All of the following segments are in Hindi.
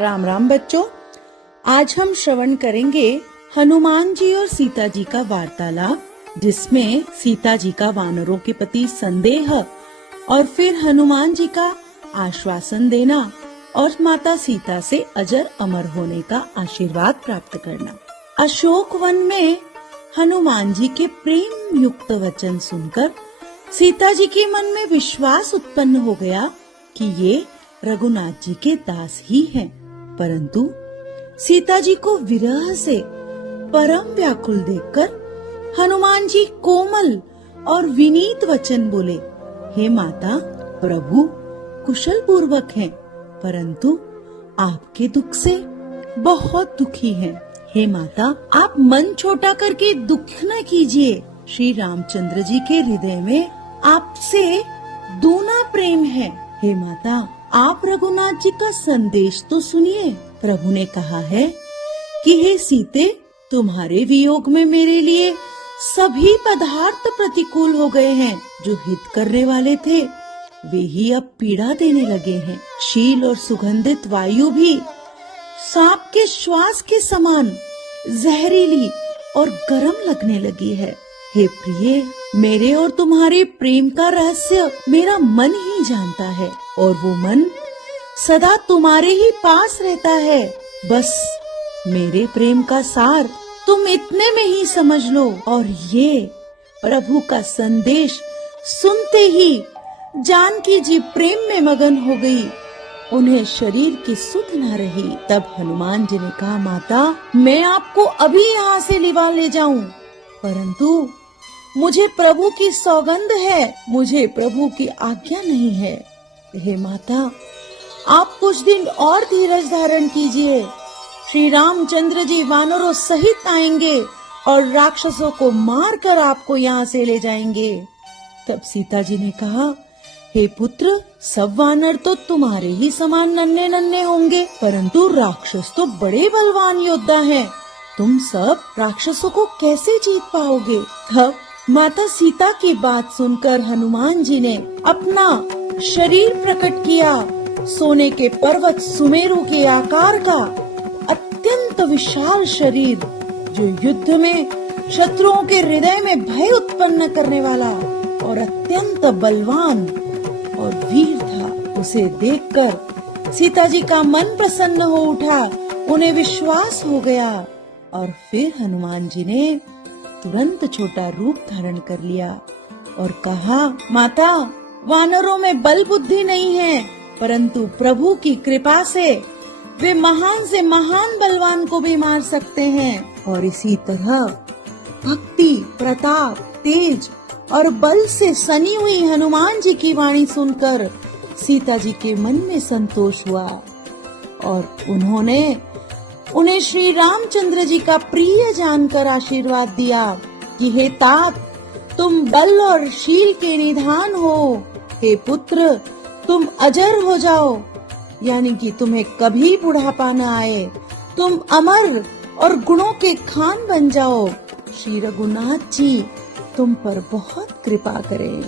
राम राम बच्चों, आज हम श्रवण करेंगे हनुमान जी और सीता जी का वार्तालाप, जिसमें सीता जी का वानरों के प्रति संदेह और फिर हनुमान जी का आश्वासन देना और माता सीता से अजर अमर होने का आशीर्वाद प्राप्त करना। अशोक वन में हनुमान जी के प्रेम युक्त वचन सुनकर सीता जी के मन में विश्वास उत्पन्न हो गया कि ये रघुनाथ जी के दास ही हैं। परंतु सीता जी को विरह से परम व्याकुल देखकर हनुमान जी कोमल और विनीत वचन बोले, हे माता, प्रभु कुशल पूर्वक हैं, परंतु आपके दुख से बहुत दुखी हैं। हे माता, आप मन छोटा करके दुख न कीजिए। श्री रामचंद्र जी के हृदय में आपसे दूना प्रेम है। हे माता, आप रघुनाथ जी का संदेश तो सुनिए। प्रभु ने कहा है कि हे सीते, तुम्हारे वियोग में मेरे लिए सभी पदार्थ प्रतिकूल हो गए हैं। जो हित करने वाले थे वे ही अब पीड़ा देने लगे हैं। शील और सुगंधित वायु भी सांप के श्वास के समान जहरीली और गर्म लगने लगी है। हे प्रिय, मेरे और तुम्हारे प्रेम का रहस्य मेरा मन ही जानता है, और वो मन सदा तुम्हारे ही पास रहता है। बस मेरे प्रेम का सार तुम इतने में ही समझ लो। और ये प्रभु का संदेश सुनते ही जानकी जी प्रेम में मगन हो गई। उन्हें शरीर की सुध न रही। तब हनुमान जी ने कहा, माता, मैं आपको अभी यहाँ से लिवा ले जाऊं, परंतु मुझे प्रभु की सौगंध है, मुझे प्रभु की आज्ञा नहीं है। हे माता, आप कुछ दिन और धीरज धारण कीजिए। श्री रामचंद्र जी वानरों सहित आएंगे और राक्षसों को मारकर आपको यहाँ से ले जाएंगे। तब सीता जी ने कहा, हे पुत्र, सब वानर तो तुम्हारे ही समान नन्हे नन्हे होंगे, परंतु राक्षस तो बड़े बलवान योद्धा हैं। तुम सब राक्षसों को कैसे जीत पाओगे? तब माता सीता की बात सुनकर हनुमान जी ने अपना शरीर प्रकट किया। सोने के पर्वत सुमेरु के आकार का अत्यंत विशाल शरीर, जो युद्ध में शत्रुओं के हृदय में भय उत्पन्न करने वाला और अत्यंत बलवान और वीर था। उसे देखकर सीता जी का मन प्रसन्न हो उठा, उन्हें विश्वास हो गया। और फिर हनुमान जी ने तुरंत छोटा रूप धारण कर लिया और कहा, माता, वानरों में बल बुद्धि नहीं है, परंतु प्रभु की कृपा से वे महान से महान बलवान को भी मार सकते हैं। और इसी तरह भक्ति, प्रताप, तेज और बल से सनी हुई हनुमान जी की वाणी सुनकर सीता जी के मन में संतोष हुआ और उन्होंने उन्हें श्री रामचंद्र जी का प्रिय जानकर आशीर्वाद दिया कि हे तात, तुम बल और शील के निधान हो। हे पुत्र, तुम अजर हो जाओ, यानी कि तुम्हें कभी बुढ़ापा न आए। तुम अमर और गुणों के खान बन जाओ। श्री रघुनाथ जी तुम पर बहुत कृपा करें,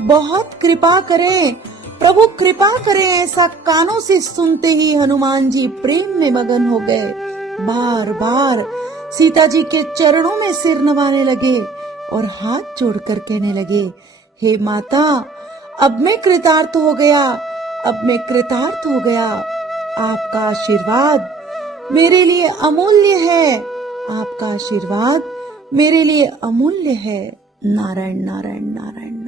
बहुत कृपा करें, प्रभु कृपा करें। ऐसा कानों से सुनते ही हनुमान जी प्रेम में मगन हो गए। बार बार सीता जी के चरणों में सिर नवाने लगे और हाथ जोड़कर कहने लगे, हे माता, अब मैं कृतार्थ हो गया, अब मैं कृतार्थ हो गया। आपका आशीर्वाद मेरे लिए अमूल्य है, आपका आशीर्वाद मेरे लिए अमूल्य है। नारायण नारायण नारायण।